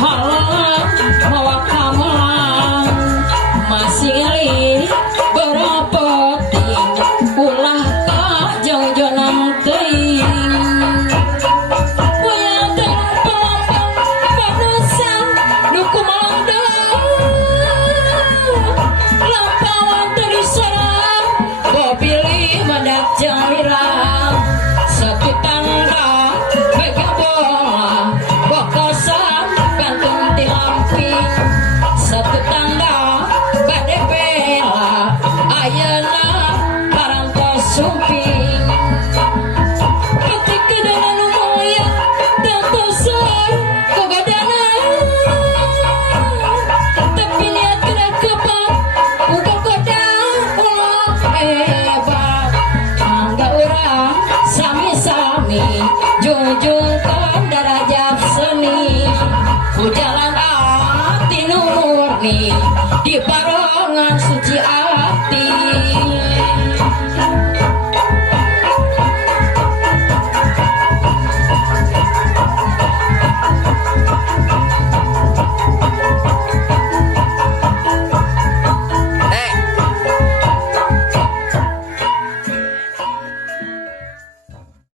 halang mawa kamalang masih berapa ting ulah ka jauh-jauh teuing poe tempang panusa duku mandang lampawan teu sarang pilih mendak jairang satu tangga mega bola bokosan gantung di lamping satu tangga bade bela ayeuna barang kosumpi